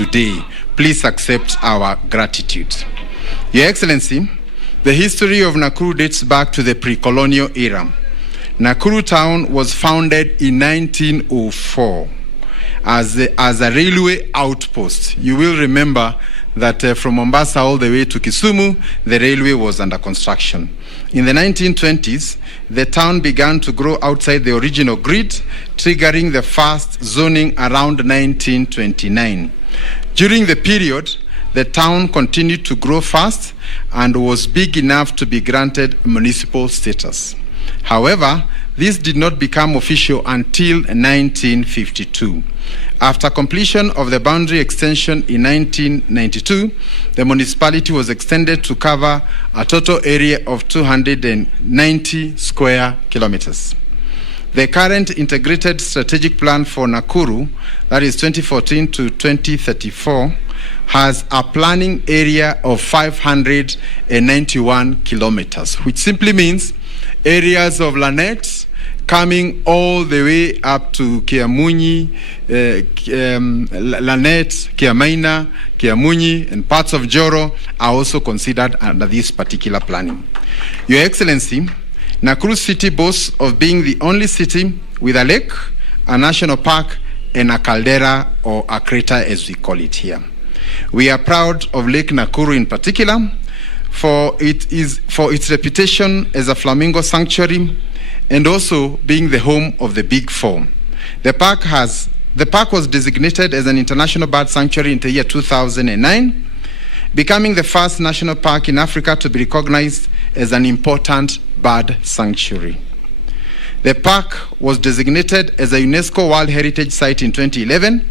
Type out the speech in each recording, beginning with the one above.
today. Please accept our gratitude. Your Excellency, the history of Nakuru dates back to the pre-colonial era. Nakuru town was founded in 1904 as a railway outpost. You will remember that from Mombasa all the way to Kisumu, the railway was under construction. In the 1920s, the town began to grow outside the original grid, triggering the first zoning around 1929. During the period, the town continued to grow fast and was big enough to be granted municipal status. However, this did not become official until 1952. After completion of the boundary extension in 1992, the municipality was extended to cover a total area of 290 square kilometers. The current integrated strategic plan for Nakuru, that is 2014 to 2034, has a planning area of 591 kilometers, which simply means areas of Lanet coming all the way up to Kiamunyi, Lanet, Kiamaina, Kiamunyi, and parts of Joro are also considered under this particular planning. Your Excellency, Nakuru City boasts of being the only city with a lake, a national park, and a caldera, or a crater as we call it here. We are proud of Lake Nakuru in particular for its reputation as a flamingo sanctuary and also being the home of the Big Four. The park was designated as an international bird sanctuary in the year 2009, becoming the first national park in Africa to be recognized as an important bird sanctuary. The park was designated as a UNESCO World Heritage Site in 2011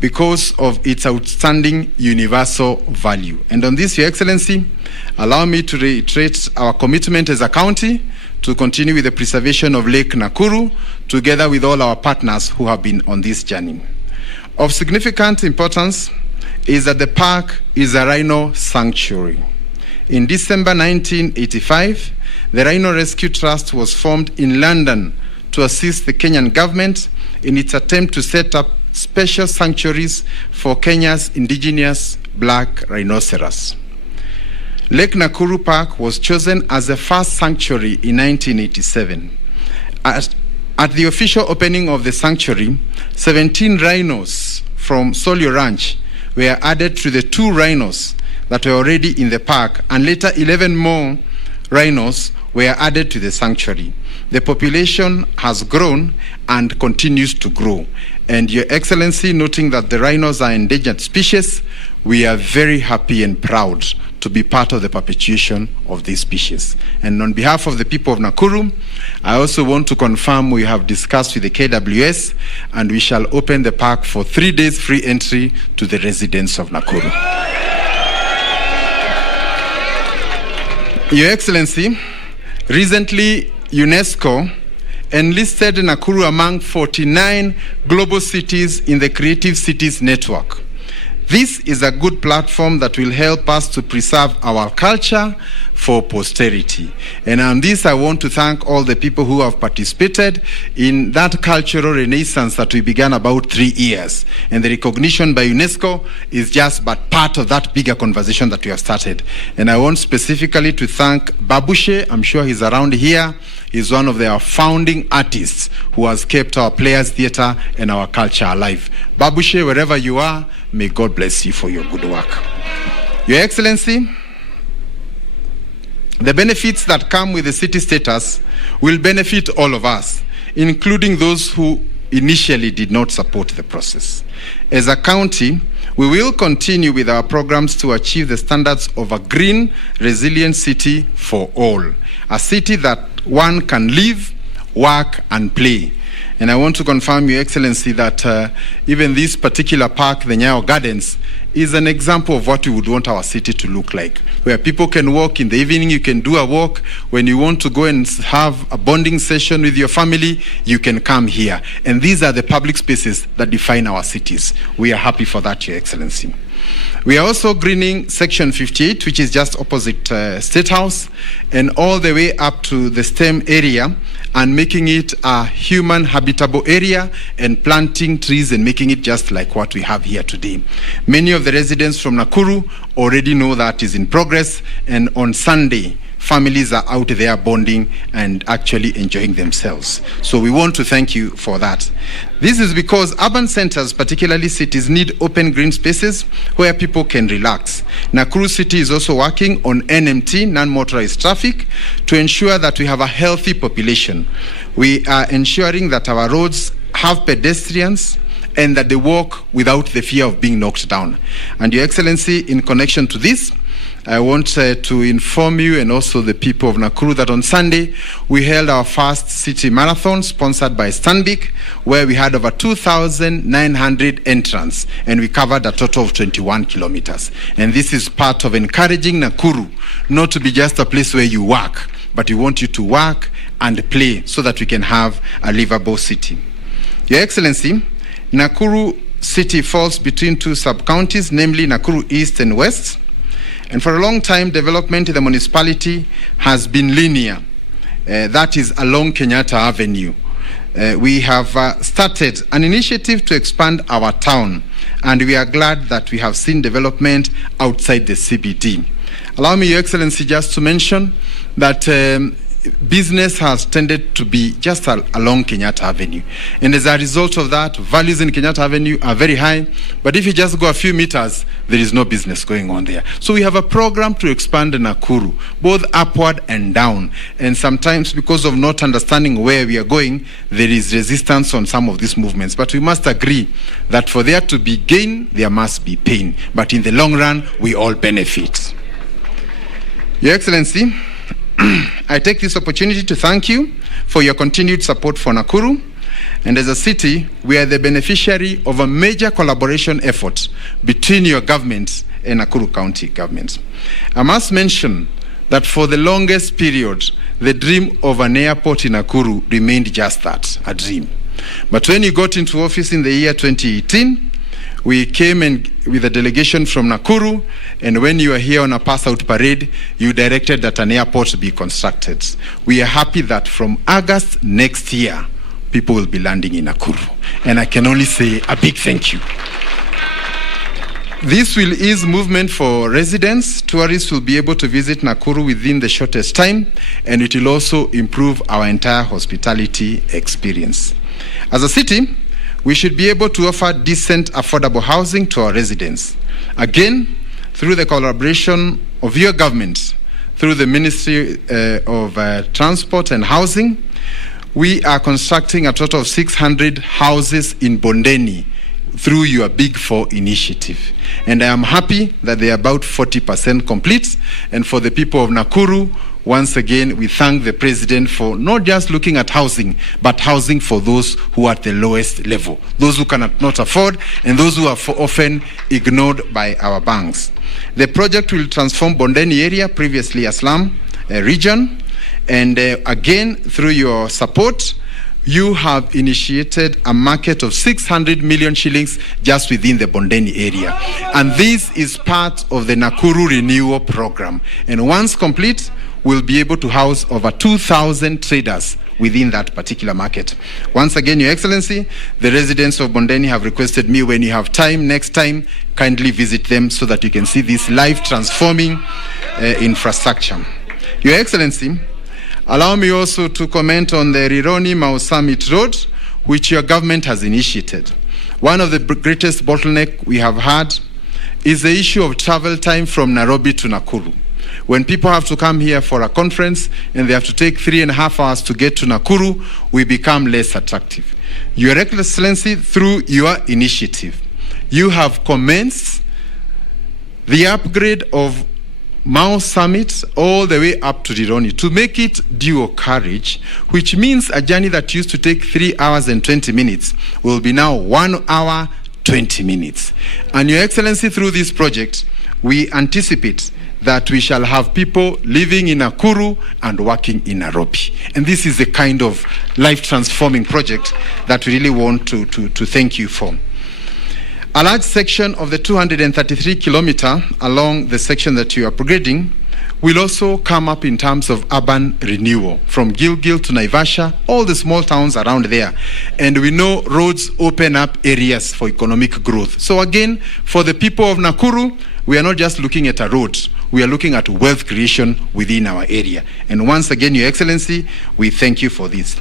because of its outstanding universal value. And on this, Your Excellency, allow me to reiterate our commitment as a county to continue with the preservation of Lake Nakuru, together with all our partners who have been on this journey. Of significant importance is that the park is a rhino sanctuary. In December 1985, the Rhino Rescue Trust was formed in London to assist the Kenyan government in its attempt to set up special sanctuaries for Kenya's indigenous black rhinoceros. Lake Nakuru Park was chosen as the first sanctuary in 1987. At the official opening of the sanctuary, 17 rhinos from Solio Ranch were added to the 2 rhinos that were already in the park, and later 11 more rhinos were added to the sanctuary. The population has grown and continues to grow. And Your Excellency, noting that the rhinos are endangered species, we are very happy and proud to be part of the perpetuation of these species. And on behalf of the people of Nakuru, I also want to confirm we have discussed with the KWS and we shall open the park for 3 days free entry to the residents of Nakuru. Your Excellency, recently UNESCO enlisted Nakuru among 49 global cities in the Creative Cities Network. This is a good platform that will help us to preserve our culture for posterity. And on this, I want to thank all the people who have participated in that cultural renaissance that we began about 3 years. And the recognition by UNESCO is just but part of that bigger conversation that we have started. And I want specifically to thank Babushe. I'm sure he's around here. He's one of our founding artists who has kept our Players Theatre and our culture alive. Babushe, wherever you are, may God bless you for your good work. Your Excellency, the benefits that come with the city status will benefit all of us, including those who initially did not support the process. As a county, we will continue with our programs to achieve the standards of a green, resilient city for all. A city that one can live, work, and play. And I want to confirm, Your Excellency, that even this particular park, the Nyayo Gardens, is an example of what we would want our city to look like, where people can walk in the evening, you can do a walk. When you want to go and have a bonding session with your family, you can come here. And these are the public spaces that define our cities. We are happy for that, Your Excellency. We are also greening Section 58, which is just opposite State House, and all the way up to the STEM area, and making it a human habitable area, and planting trees and making it just like what we have here today. Many of the residents from Nakuru already know that is in progress, and on Sunday, families are out there bonding and actually enjoying themselves. So we want to thank you for that. This is because urban centers, particularly cities, need open green spaces where people can relax. Nakuru City is also working on NMT, non-motorized traffic, to ensure that we have a healthy population. We are ensuring that our roads have pedestrians and that they walk without the fear of being knocked down. And Your Excellency, in connection to this, I want to inform you and also the people of Nakuru that on Sunday we held our first city marathon sponsored by Stanbic, where we had over 2,900 entrants and we covered a total of 21 kilometers. And this is part of encouraging Nakuru not to be just a place where you work, but we want you to work and play so that we can have a livable city. Your Excellency, Nakuru City falls between two sub-counties, namely Nakuru East and West. And for a long time, development in the municipality has been linear. That is along Kenyatta Avenue. We have started an initiative to expand our town, and we are glad that we have seen development outside the CBD. Allow me, Your Excellency, just to mention that business has tended to be just along Kenyatta Avenue. And as a result of that, values in Kenyatta Avenue are very high. But if you just go a few meters, there is no business going on there. So we have a program to expand Nakuru, both upward and down. And sometimes because of not understanding where we are going, there is resistance on some of these movements. But we must agree that for there to be gain, there must be pain. But in the long run, we all benefit. Your Excellency, I take this opportunity to thank you for your continued support for Nakuru. And as a city, we are the beneficiary of a major collaboration effort between your government and Nakuru County government. I must mention that for the longest period, the dream of an airport in Nakuru remained just that, a dream. But when you got into office in the year 2018, we came in with a delegation from Nakuru, and when you were here on a pass-out parade, you directed that an airport be constructed. We are happy that from August next year, people will be landing in Nakuru. And I can only say a big thank you. This will ease movement for residents. Tourists will be able to visit Nakuru within the shortest time, and it will also improve our entire hospitality experience. As a city, we should be able to offer decent, affordable housing to our residents. Again, through the collaboration of your government, through the Ministry of Transport and Housing, we are constructing a total of 600 houses in Bondeni through your Big Four initiative. And I am happy that they are about 40% complete. And for the people of Nakuru, once again, we thank the President for not just looking at housing, but housing for those who are at the lowest level, those who cannot not afford, and those who are often ignored by our banks. The project will transform Bondeni area, previously a slum region, and again, through your support, you have initiated a market of 600 million shillings just within the Bondeni area. And this is part of the Nakuru Renewal Program. And once complete, we'll be able to house over 2,000 traders within that particular market. Once again, Your Excellency, the residents of Bondeni have requested me, when you have time, next time, kindly visit them so that you can see this life-transforming infrastructure. Your Excellency, allow me also to comment on the Rironi-Mau Summit Road, which your government has initiated. One of the greatest bottlenecks we have had is the issue of travel time from Nairobi to Nakuru. When people have to come here for a conference and they have to take 3.5 hours to get to Nakuru, we become less attractive. Your Excellency, through your initiative, you have commenced the upgrade of Mau Summit all the way up to Rironi to make it dual carriage, which means a journey that used to take 3 hours and 20 minutes will be now 1 hour, 20 minutes. And Your Excellency, through this project, we anticipate that we shall have people living in Nakuru and working in Nairobi. And this is the kind of life-transforming project that we really want to thank you for. A large section of the 233 kilometer along the section that you are upgrading will also come up in terms of urban renewal from Gilgil to Naivasha, all the small towns around there. And we know roads open up areas for economic growth. So again, for the people of Nakuru, we are not just looking at a road, we are looking at wealth creation within our area. And once again, Your Excellency, we thank you for this.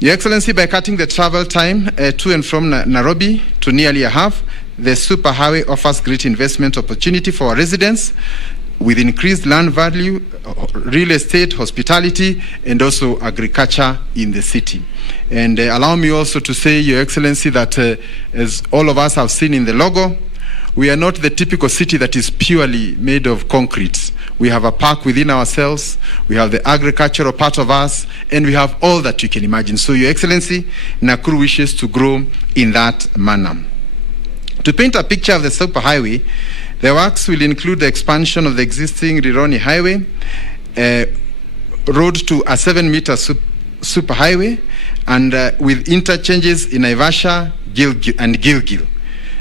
Your Excellency, by cutting the travel time to and from Nairobi to nearly a half, the superhighway offers great investment opportunity for our residents, with increased land value, real estate, hospitality, and also agriculture in the city. And allow me also to say, Your Excellency, that as all of us have seen in the logo, we are not the typical city that is purely made of concrete. We have a park within ourselves, we have the agricultural part of us, and we have all that you can imagine. So, Your Excellency, Nakuru wishes to grow in that manner. To paint a picture of the superhighway, the works will include the expansion of the existing Rironi Highway, road to a 7-meter superhighway, and with interchanges in Naivasha and Gilgil.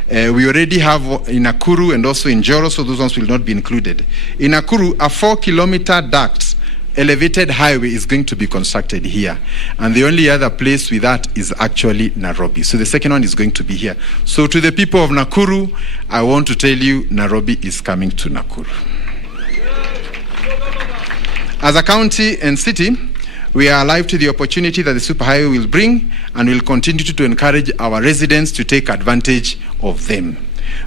We already have in Nakuru and also in Joro, so those ones will not be included. In Nakuru, a 4-kilometer duct elevated highway is going to be constructed here. And the only other place with that is actually Nairobi. So the second one is going to be here. So to the people of Nakuru, I want to tell you, Nairobi is coming to Nakuru. As a county and city, we are alive to the opportunity that the superhighway will bring, and will continue to encourage our residents to take advantage of them.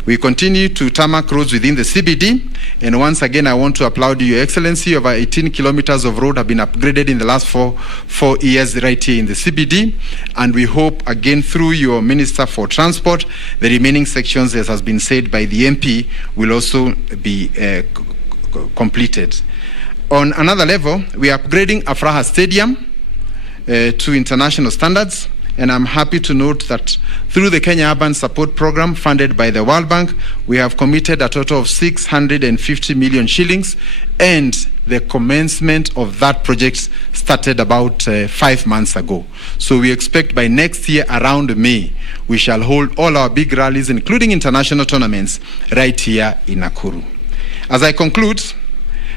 We continue to tarmac roads within the CBD, and once again I want to applaud you, Your Excellency. Over 18 kilometers of road have been upgraded in the last four years right here in the CBD, and we hope again through your Minister for Transport, the remaining sections, as has been said by the MP, will also be completed. On another level, we are upgrading Afraha Stadium to international standards. And I'm happy to note that through the Kenya Urban Support Program funded by the World Bank, we have committed a total of 650 million shillings, and the commencement of that project started about 5 months ago. So we expect by next year around May, we shall hold all our big rallies, including international tournaments, right here in Nakuru. As I conclude,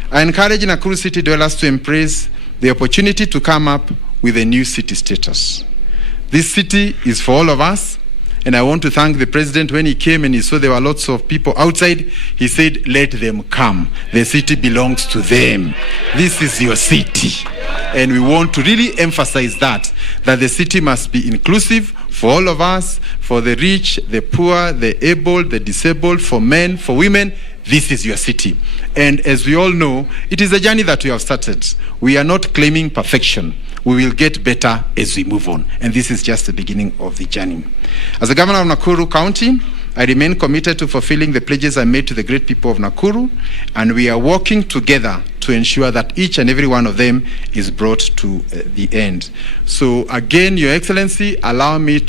I encourage Nakuru city dwellers to embrace the opportunity to come up with a new city status. This city is for all of us, and I want to thank the President. When he came and he saw there were lots of people outside, he said, let them come. The city belongs to them. This is your city. And we want to really emphasize that the city must be inclusive for all of us, for the rich, the poor, the able, the disabled, for men, for women. This is your city. And as we all know, it is a journey that we have started. We are not claiming perfection. We will get better as we move on. And this is just the beginning of the journey. As the Governor of Nakuru County, I remain committed to fulfilling the pledges I made to the great people of Nakuru, and we are working together to ensure that each and every one of them is brought to the end. So again, Your Excellency, allow me to